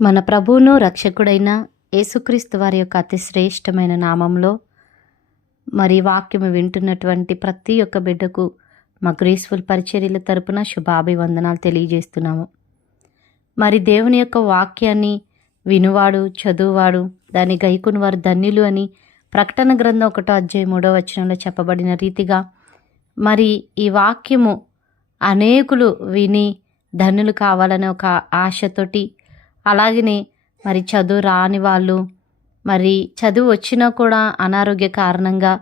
మన ప్రభువును రక్షకుడైన యేసుక్రీస్తు వారి యొక్క అతి శ్రేష్టమైన నామంలో మరి వాక్యము వింటున్నటువంటి ప్రతి ఒక్క బిడ్డకు మా గ్రేస్ఫుల్ పరిచర్యల తరపున శుభాభివందనాలు తెలియజేస్తున్నాము. మరి దేవుని యొక్క వాక్యాన్ని వినువాడు, చదువువాడు, దాన్ని గైకుని వారు ధన్యులు అని ప్రకటన గ్రంథం 1:3 చెప్పబడిన రీతిగా మరి ఈ వాక్యము అనేకులు విని ధన్యులు కావాలనే ఒక ఆశతోటి, అలాగనే మరి చదువు రాని వాళ్ళు, మరి చదువు వచ్చినా కూడా అనారోగ్య కారణంగా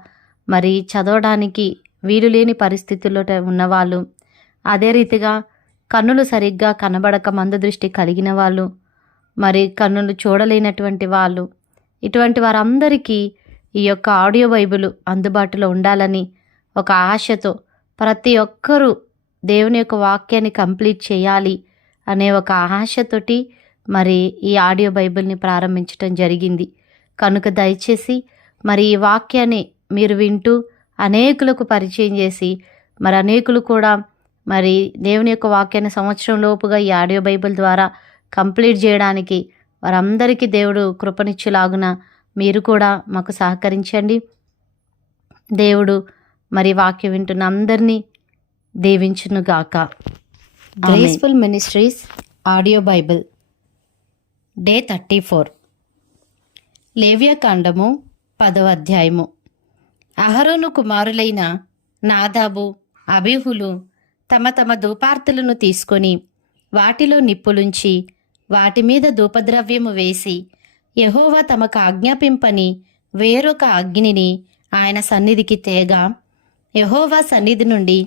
మరి చదవడానికి వీలు లేని పరిస్థితుల్లో ఉన్నవాళ్ళు, అదే రీతిగా కన్నులు సరిగ్గా కనబడక మందదృష్టి కలిగిన వాళ్ళు, మరి కన్నులు చూడలేనటువంటి వాళ్ళు, ఇటువంటి వారందరికీ ఈ యొక్క ఆడియో బైబిల్ అందుబాటులో ఉండాలని ఒక ఆశతో ప్రతి ఒక్కరూ దేవుని యొక్క వాక్యాన్ని కంప్లీట్ చేయాలి అనే ఒక ఆశతోటి మరి ఈ ఆడియో బైబిల్ని ప్రారంభించడం జరిగింది. కనుక దయచేసి మరి ఈ వాక్యాన్ని మీరు వింటూ అనేకులకు పరిచయం చేసి, మరి అనేకులు కూడా మరి దేవుని యొక్క వాక్యాన్ని సంవత్సరం లోపుగా ఈ ఆడియో బైబిల్ ద్వారా కంప్లీట్ చేయడానికి వారందరికీ దేవుడు కృపనిచ్చేలాగున మీరు కూడా మాకు సహకరించండి. దేవుడు మరి వాక్యం వింటున్న అందరినీ దీవించునుగాక. Graceful ministries audio Bible day 34. లేవ్యకాండము 10వ అధ్యాయము. అహరోను కుమారులైన నాదాబు, అబీహులు తమ తమ ధూపార్తులను తీసుకొని వాటిలో నిప్పులుంచి వాటి మీద ధూపద్రవ్యము వేసి యెహోవా తమకు ఆజ్ఞాపింపని వేరొక అగ్నిని ఆయన సన్నిధికి తేగా, యెహోవా సన్నిధి నుండి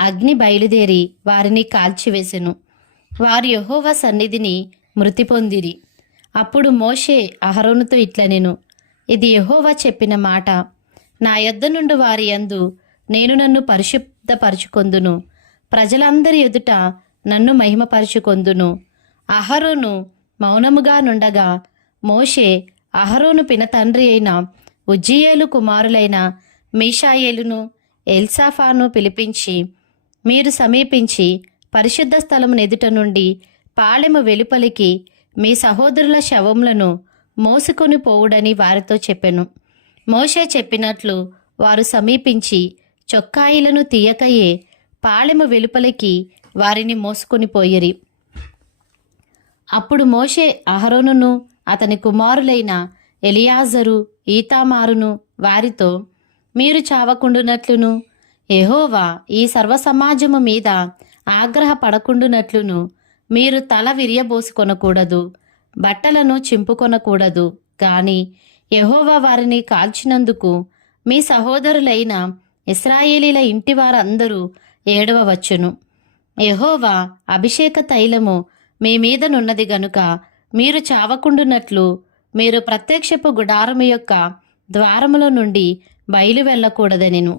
అగ్ని బయలుదేరి వారిని కాల్చివేసెను. వారు యెహోవా సన్నిధిని మృతి పొందిరి. అప్పుడు మోషే అహరోనుతో ఇట్లనెను, ఇది యెహోవా చెప్పిన మాట, నా యొద్ద నుండి వారి యందు నేను నన్ను పరిశుద్ధపరచుకొందును, ప్రజలందరి ఎదుట నన్ను మహిమపరచుకొందును. అహరోను మౌనముగా నుండగా మోషే అహరోను పినతండ్రి అయిన ఉజ్జీయేలు కుమారులైన మీషాయేలును ఎల్సాఫాను పిలిపించి, మీరు సమీపించి పరిశుద్ధ స్థలము ఎదుట నుండి పాళెము వెలుపలికి మీ సహోదరుల శవములను మోసుకొని పోవుడని వారితో చెప్పెను. మోషే చెప్పినట్లు వారు సమీపించి చొక్కాయిలను తీయకయే పాళెము వెలుపలికి వారిని మోసుకొని పోయిరి. అప్పుడు మోషే అహరోనును అతని కుమారులైన ఎలియాజరు, ఈతామారును వారితో, మీరు చావకుండునట్లును యెహోవా ఈ సర్వసమాజము మీద ఆగ్రహపడకుండునట్లును మీరు తల విరియబోసుకొనకూడదు, బట్టలను చింపుకొనకూడదు. గాని యెహోవా వారిని కాల్చినందుకు మీ సహోదరులైన ఇశ్రాయేలీల ఇంటి వారందరూ ఏడవవచ్చును. యెహోవా అభిషేక తైలము మీ మీదనున్నది గనుక మీరు చావకుండునట్లు మీరు ప్రత్యక్షపు గుడారము యొక్క ద్వారముల నుండి బయలు వెళ్ళకూడదనెను.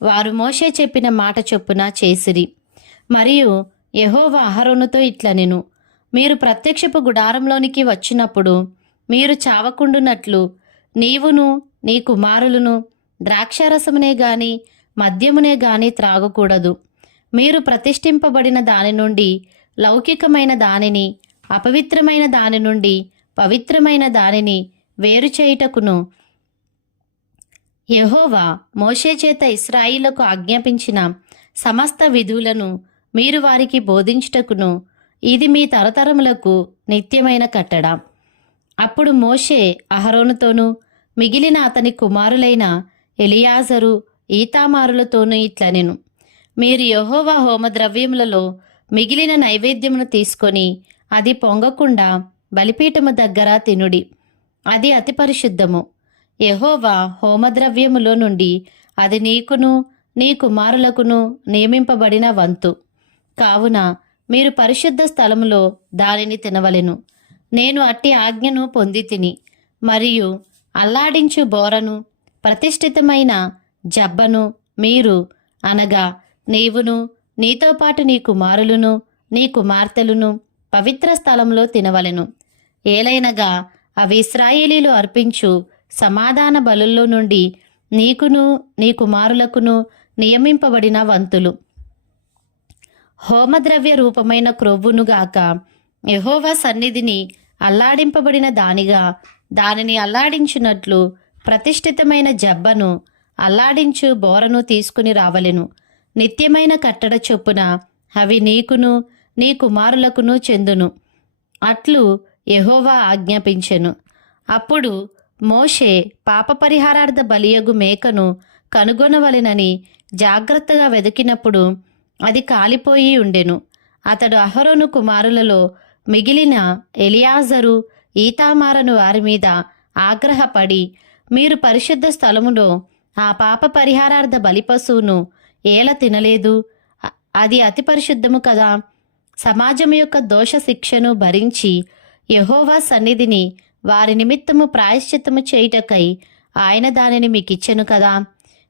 వారు మోషే చెప్పిన మాట చొప్పున చేసిరి. మరియు యెహోవా అహరోనుతో ఇట్లనెను, మీరు ప్రత్యక్షపు గుడారంలోనికి వచ్చినప్పుడు మీరు చావకుండునట్లు నీవును నీ కుమారులను ద్రాక్షారసమునే గాని మద్యమునే గాని త్రాగకూడదు. మీరు ప్రతిష్ఠింపబడిన దాని నుండి లౌకికమైన దానిని, అపవిత్రమైన దాని నుండి పవిత్రమైన దానిని వేరు చేయుటకును యెహోవా మోషే చేత ఇశ్రాయేలుకు ఆజ్ఞాపించిన సమస్త విధులను మీరు వారికి బోధించుటకును ఇది మీ తరతరములకు నిత్యమైన కట్టడ. అప్పుడు మోషే అహరోనుతోనూ మిగిలిన అతని కుమారులైన ఎలియాజరు, ఈతామారులతోనూ ఇట్లనెను, మీరు యెహోవా హోమద్రవ్యములలో మిగిలిన నైవేద్యమును తీసుకొని అది పొంగకుండా బలిపీఠము దగ్గర తినుడి. అది అతి పరిశుద్ధము. యెహోవా హోమద్రవ్యములో నుండి అది నీకును నీ కుమారులకును నియమింపబడిన వంతు. కావున మీరు పరిశుద్ధ స్థలములో దానిని తినవలెను. నేను అట్టి ఆజ్ఞను పొంది తిని, మరియు అల్లాడించు బోరను, ప్రతిష్ఠితమైన జబ్బను మీరు, అనగా నీవును నీతో పాటు నీ కుమారులను నీ కుమార్తెలను పవిత్ర స్థలంలో తినవలెను. ఏలైనగా అవి ఇశ్రాయేలీలు అర్పించు సమాధాన బలుల్లో నుండి నీకును నీ కుమారులకును నియమింపబడిన వంతులు. హోమద్రవ్య రూపమైన క్రొవ్వునుగాక యెహోవా సన్నిధిని అల్లాడింపబడిన దానిగా దానిని అల్లాడించున్నట్లు ప్రతిష్ఠితమైన జబ్బను అల్లాడించు బోరను తీసుకుని రావలెను. నిత్యమైన కట్టడ చొప్పున అవి నీకును నీ కుమారులకును చెందును. అట్లు యెహోవా ఆజ్ఞాపించెను. అప్పుడు మోషే పాపపరిహారార్థ బలియగు మేకను కనుగొనవలెనని జాగ్రత్తగా వెదికినప్పుడు అది కాలిపోయి ఉండెను. అతడు అహరోను కుమారులలో మిగిలిన ఎలియాజరు, ఈతామారను వారి మీద ఆగ్రహపడి, మీరు పరిశుద్ధ స్థలములో ఆ పాప పరిహారార్థ బలిపశువును ఏల తినలేదు? అది అతి పరిశుద్ధము కదా. సమాజం యొక్క దోష శిక్షను భరించి యెహోవా సన్నిధిని వారి నిమిత్తము ప్రాయశ్చిత్తము చేయుటకై ఆయన దానిని మీకిచ్చెను కదా.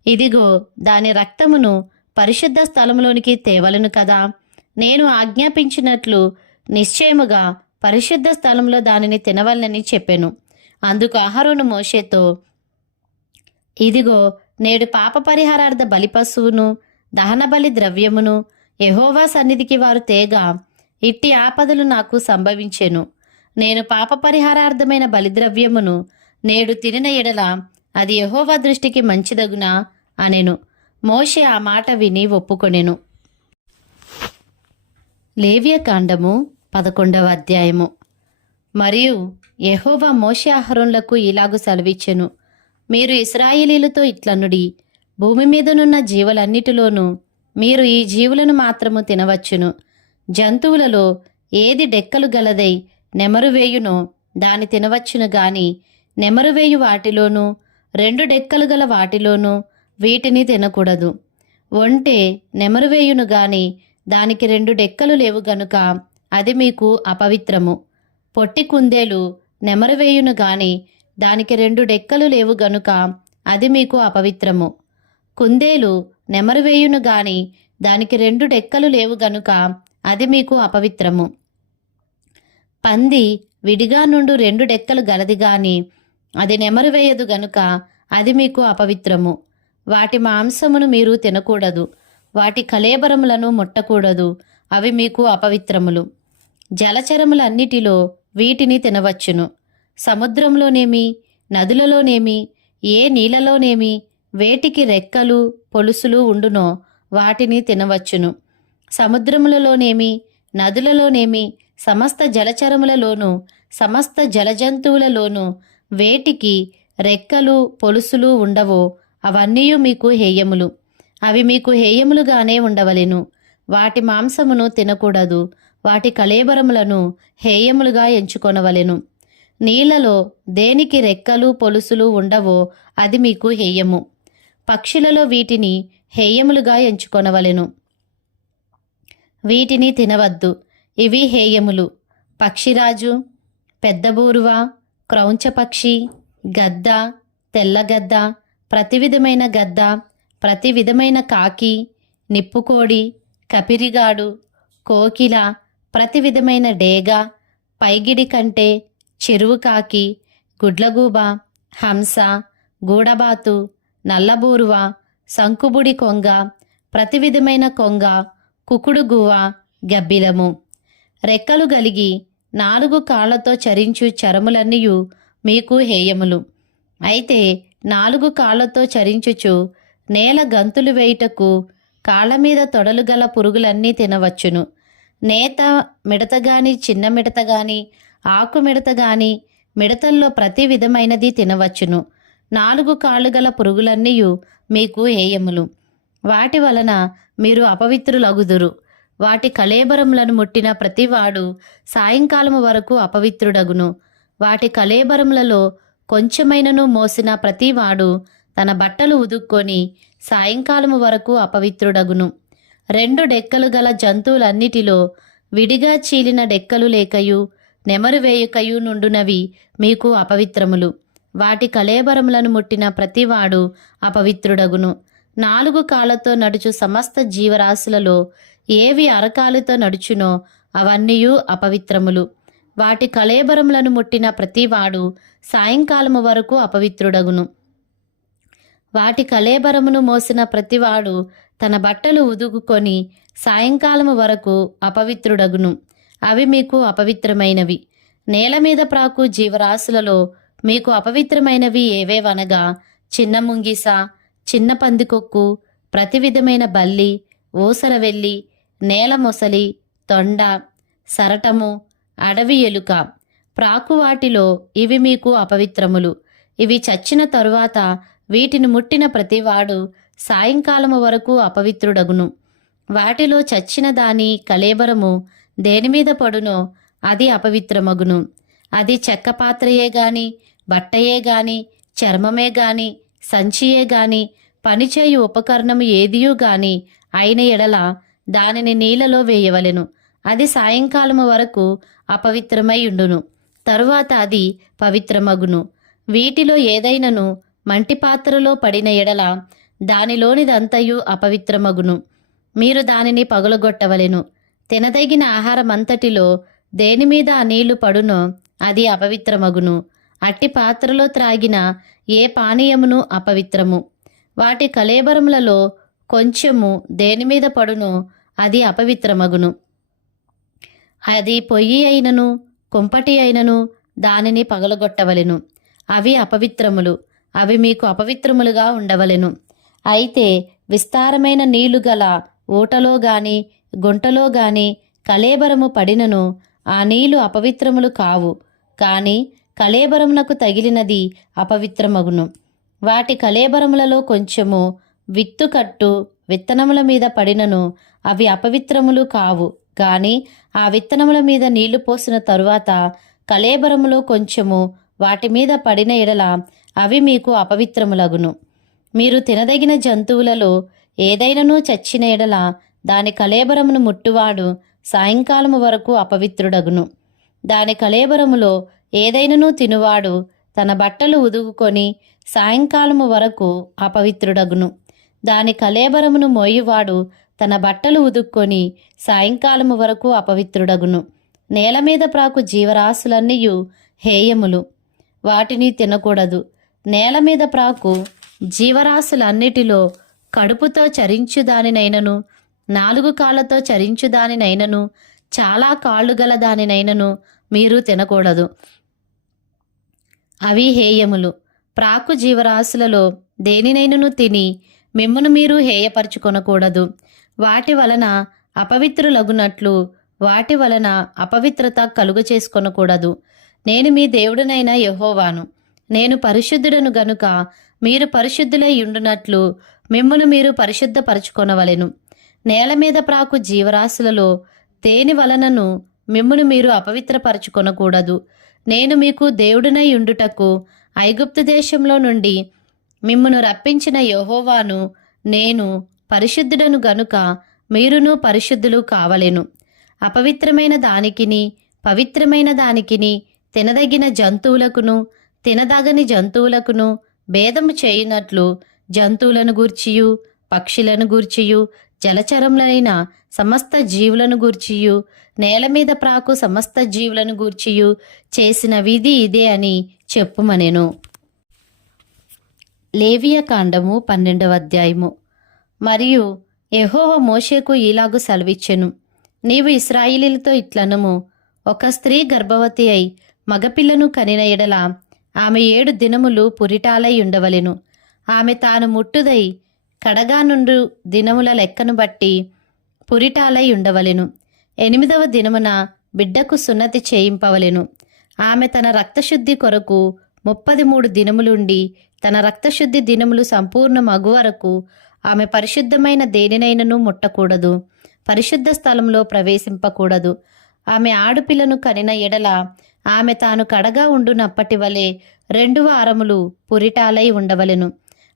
ఇదిగో దాని రక్తమును పరిశుద్ధ స్థలములోనికి తేవలను కదా. నేను ఆజ్ఞాపించినట్లు నిశ్చయముగా పరిశుద్ధ స్థలంలో దానిని తినవలనని చెప్పెను. అందుకు అహరోను మోషేతో, ఇదిగో నేడు పాప పరిహారార్థ బలిపశువును దహనబలి ద్రవ్యమును యెహోవా సన్నిధికి వారు తేగా ఇట్టి ఆపదలు నాకు సంభవించెను. నేను పాప పరిహారార్థమైన బలిద్రవ్యమును నేడు తినిన ఎడల అది యెహోవా దృష్టికి మంచిదగునా అనెను. మోషే ఆ మాట విని ఒప్పుకొనెను. లేవ్యకాండము 11వ అధ్యాయము. మరియు యెహోవా మోషే అహరోనులకు ఇలాగు సెలవిచ్చెను. మీరు ఇశ్రాయేలీయులతో ఇట్లనుడి, భూమి మీదనున్న జీవులన్నిటిలోనూ మీరు ఈ జీవులను మాత్రము తినవచ్చును. జంతువులలో ఏది డెక్కలు గలదై నెమరువేయునో దాని తినవచ్చును గాని నెమరువేయు వాటిలోనూ 2 డెక్కలు గల వాటిలోనూ వీటిని తినకూడదు. ఒంటె నెమరువేయును గాని దానికి 2 డెక్కలు లేవు గనుక అది మీకు అపవిత్రము. పొట్టి కుందేలు నెమరువేయును గాని దానికి 2 డెక్కలు లేవు గనుక అది మీకు అపవిత్రము. కుందేలు నెమరువేయును గాని దానికి 2 డెక్కలు లేవు గనుక అది మీకు అపవిత్రము. పంది విడిగా నుండు 2 డెక్కలు గలది గాని అది నెమరువేయదు గనుక అది మీకు అపవిత్రము. వాటి మాంసమును మీరు తినకూడదు. వాటి కళేబరములను ముట్టకూడదు, అవి మీకు అపవిత్రములు. జలచరములన్నిటిలో వీటిని తినవచ్చును. సముద్రంలోనేమి నదులలోనేమి ఏ నీళ్ళలోనేమి వేటికి రెక్కలు పొలుసులు ఉండునో వాటిని తినవచ్చును. సముద్రములలోనేమి నదులలోనేమి సమస్త జలచరములలోనూ సమస్త జలజంతువులలోనూ వేటికి రెక్కలు పొలుసులు ఉండవో అవన్నీ మీకు హేయములు. అవి మీకు హేయములుగానే ఉండవలెను. వాటి మాంసమును తినకూడదు. వాటి కళేబరములను హేయములుగా ఎంచుకొనవలెను. నీళ్లలో దేనికి రెక్కలు పొలుసులు ఉండవో అది మీకు హేయము. పక్షులలో వీటిని హేయములుగా ఎంచుకొనవలెను. వీటిని తినవద్దు. ఇవి హేయములు: పక్షిరాజు, పెద్ద బూరువ, క్రౌంచపక్షి, గద్ద, తెల్లగద్ద, ప్రతి విధమైన గద్ద, ప్రతి విధమైన కాకి, నిప్పుకోడి, కపిరిగాడు, కోకిల, ప్రతి విధమైన డేగ, పైగిడి కంటే, చెరువు కాకి, గుడ్లగూబ, హంస, గూడబాతు, నల్లబూరువ, సంకుబుడి కొంగ, ప్రతి విధమైన కొంగ, కుకుడుగువ్వ, గబ్బిలము. రెక్కలు గలిగి 4 కాళ్లతో చరించు చరములన్నీయు మీకు హేయములు. అయితే 4 కాళ్లతో చరించుచు నేల గంతులు వేయుటకు కాళ్ల మీద తొడలు గల పురుగులన్నీ తినవచ్చును. నేత మిడతగాని చిన్న మిడతగాని ఆకు మిడతగాని మిడతల్లో ప్రతి విధమైనది తినవచ్చును. 4 కాళ్ళు గల పురుగులన్నీయు మీకు హేయములు. వాటి వలన మీరు అపవిత్రులగుదురు. వాటి కళేబరములను ముట్టిన ప్రతివాడు సాయంకాలము వరకు అపవిత్రుడగును. వాటి కళేబరములలో కొంచెమైనను మోసిన ప్రతివాడు తన బట్టలు ఉదుక్కొని సాయంకాలము వరకు అపవిత్రుడగును. 2 డెక్కలు గల జంతువులన్నిటిలో విడిగా చీలిన డెక్కలు లేకయు నెమరు వేయుకయు నుండునవి మీకు అపవిత్రములు. వాటి కళేబరములను ముట్టిన ప్రతివాడు అపవిత్రుడగును. 4 కాళ్లతో నడుచు సమస్త జీవరాశులలో ఏవి అరకాలుతో నడుచునో అవన్నీయు అపవిత్రములు. వాటి కళేబరములను ముట్టిన ప్రతివాడు సాయంకాలము వరకు అపవిత్రుడగును. వాటి కళేబరమును మోసిన ప్రతివాడు తన బట్టలు ఉదుగుకొని సాయంకాలము వరకు అపవిత్రుడగును. అవి మీకు అపవిత్రమైనవి. నేల మీద ప్రాకు జీవరాశులలో మీకు అపవిత్రమైనవి ఏవేవనగా చిన్న ముంగిస, చిన్న పందికొక్కు, ప్రతి విధమైన బల్లి, ఊసరవెల్లి, నేల మొసలి, తొండ, సరటము, అడవి ఎలుక. ప్రాకు వాటిలో ఇవి మీకు అపవిత్రములు. ఇవి చచ్చిన తరువాత వీటిని ముట్టిన ప్రతివాడు సాయంకాలము వరకు అపవిత్రుడగును. వాటిలో చచ్చిన దాని కళేబరము దేనిమీద పడునో అది అపవిత్రమగును. అది చెక్క పాత్రయే గాని, బట్టయే గాని, చర్మమే గాని, సంచియే గాని, పనిచేయు ఉపకరణము ఏదియూ గాని అయిన ఎడల దానిని నీళ్లలో వేయవలెను. అది సాయంకాలము వరకు అపవిత్రమై ఉండును. తరువాత అది పవిత్రమగును. వీటిలో ఏదైనను మంటి పాత్రలో పడిన ఎడల దానిలోనిదంతయు అపవిత్రమగును. మీరు దానిని పగులగొట్టవలెను. తినదగిన ఆహారమంతటిలో దేనిమీద ఆ నీళ్లు పడునో అది అపవిత్రమగును. అట్టి పాత్రలో త్రాగిన ఏ పానీయమును అపవిత్రము. వాటి కళేబరములలో కొంచెము దేనిమీద పడునో అది అపవిత్రమగును. అది పొయ్యి అయినను కుంపటి అయినను దానిని పగలగొట్టవలెను. అవి అపవిత్రములు. అవి మీకు అపవిత్రములుగా ఉండవలెను. అయితే విస్తారమైన నీళ్లు గల ఊటలో గాని గుంటలో గాని కళేబరము పడినను ఆ నీళ్లు అపవిత్రములు కావు. కాని కళేబరమునకు తగిలినది అపవిత్రమగును. వాటి కళేబరములలో కొంచెము విత్తుకట్టు విత్తనముల మీద పడినను అవి అపవిత్రములు కావు. గాని ఆ విత్తనముల మీద నీళ్లు పోసిన తరువాత కళేబరములో కొంచెము వాటి మీద పడిన ఎడల అవి మీకు అపవిత్రములగును. మీరు తినదగిన జంతువులలో ఏదైనను చచ్చిన ఎడల దాని కళేబరమును ముట్టువాడు సాయంకాలము వరకు అపవిత్రుడగును. దాని కళేబరములో ఏదైనను తినువాడు తన బట్టలు ఉదుగుకొని సాయంకాలము వరకు అపవిత్రుడగును. దాని కళేబరమును మోయువాడు తన బట్టలు ఉదుక్కొని సాయంకాలము వరకు అపవిత్రుడగును. నేల మీద ప్రాకు జీవరాశులన్నీయు హేయములు. వాటిని తినకూడదు. నేల మీద ప్రాకు జీవరాశులన్నిటిలో కడుపుతో చరించుదానినైనను, 4 కాళ్లతో చరించుదానినైనను, చాలా కాళ్ళు గల దానినైనను మీరు తినకూడదు. అవి హేయములు. ప్రాకు జీవరాశులలో దేనినైనను తిని మిమ్మును మీరు హేయపరచుకొనకూడదు. వాటి వలన అపవిత్రులగునట్లు వాటి వలన అపవిత్రత కలుగ చేసుకొనకూడదు. నేను మీ దేవుడనైన యెహోవాను. నేను పరిశుద్ధుడను గనుక మీరు పరిశుద్ధులై ఉండునట్లు మిమ్మును మీరు పరిశుద్ధపరచుకొనవలెను. నేల మీద ప్రాకు జీవరాశులలో దేని వలనను మిమ్మును మీరు అపవిత్రపరచుకొనకూడదు. నేను మీకు దేవుడనై ఉండుటకు ఐగుప్తు దేశంలో నుండి మిమ్మును రప్పించిన యెహోవాను. నేను పరిశుద్ధుడను గనుక మీరును పరిశుద్ధులు కావలెను. అపవిత్రమైన దానికిని పవిత్రమైన దానికిని తినదగిన జంతువులకును తినదగని జంతువులకును భేదము చేయునట్లు జంతువులను గూర్చియు పక్షులను గూర్చియు జలచరములైన సమస్త జీవులను గూర్చియు నేల మీద ప్రాకు సమస్త జీవులను గూర్చియు చేసిన విధి ఇదే అని చెప్పుమనెను. లేవియ కాండము 12వ అధ్యాయము. మరియు యెహోవా మోషేకు ఈలాగు సెలవిచ్చెను. నీవు ఇశ్రాయేలీయులతో ఇట్లనుము, ఒక స్త్రీ గర్భవతి అయి మగపిల్లను కనిన ఎడల ఆమె 7 దినములు పురిటాలై ఉండవలెను. ఆమె తాను ముట్టుదై కడగా నుండు దినముల లెక్కను బట్టి పురిటాలై ఉండవలెను. 8వ దినమున బిడ్డకు సున్నతి చేయింపవలెను. ఆమె తన రక్తశుద్ధి కొరకు 33 దినములుండి తన రక్తశుద్ధి దినములు సంపూర్ణ మగు వరకు ఆమె పరిశుద్ధమైన దేనినైనను ముట్టకూడదు. పరిశుద్ధ స్థలంలో ప్రవేశింపకూడదు. ఆమె ఆడపిల్లను కనిన ఎడల ఆమె తాను కడగా ఉండునప్పటి వలె 2 వారములు పురిటాలై ఉండవలెను.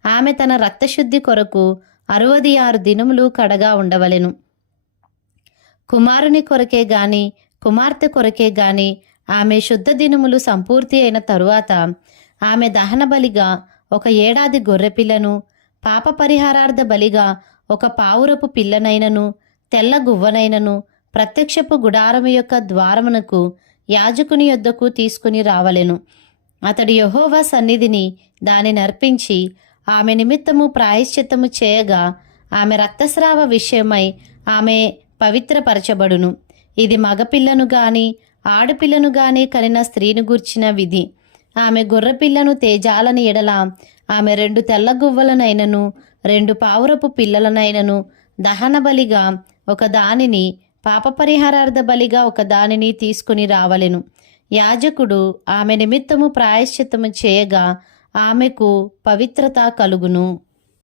ఆమె తన రక్తశుద్ధి కొరకు 66 దినములు కడగా ఉండవలెను. కుమారుని కొరకే గాని కుమార్తె కొరకే గాని ఆమె శుద్ధ దినములు సంపూర్తి అయిన తరువాత ఆమె దహన బలిగా 1 ఏడాది గొర్రెపిల్లను, పాప పరిహారార్థ బలిగా 1 పావురపు పిల్లనైనను, తెల్ల గువ్వనైనను ప్రత్యక్షపు గుడారము యొక్క ద్వారమునకు యాజకుని యొద్దకు తీసుకుని రావలెను. అతడు యెహోవా సన్నిధిని దానిని అర్పించి ఆమె నిమిత్తము ప్రాయశ్చిత్తము చేయగా ఆమె రక్తస్రావ విషయమై ఆమె పవిత్రపరచబడును. ఇది మగపిల్లను గాని ఆడపిల్లను గాని కనిన స్త్రీని గూర్చిన విధి. ఆమె గొర్రెపిల్లను తేజాలని ఎడల ఆమె 2 తెల్ల గువ్వలనైనను 2 పావురపు పిల్లలనైనను దహన బలిగా ఒక దానిని, పాపపరిహారార్థ బలిగా ఒక దానిని తీసుకుని రావలెను. యాజకుడు ఆమె నిమిత్తము ప్రాయశ్చిత్తము చేయగా ఆమెకు పవిత్రత కలుగును.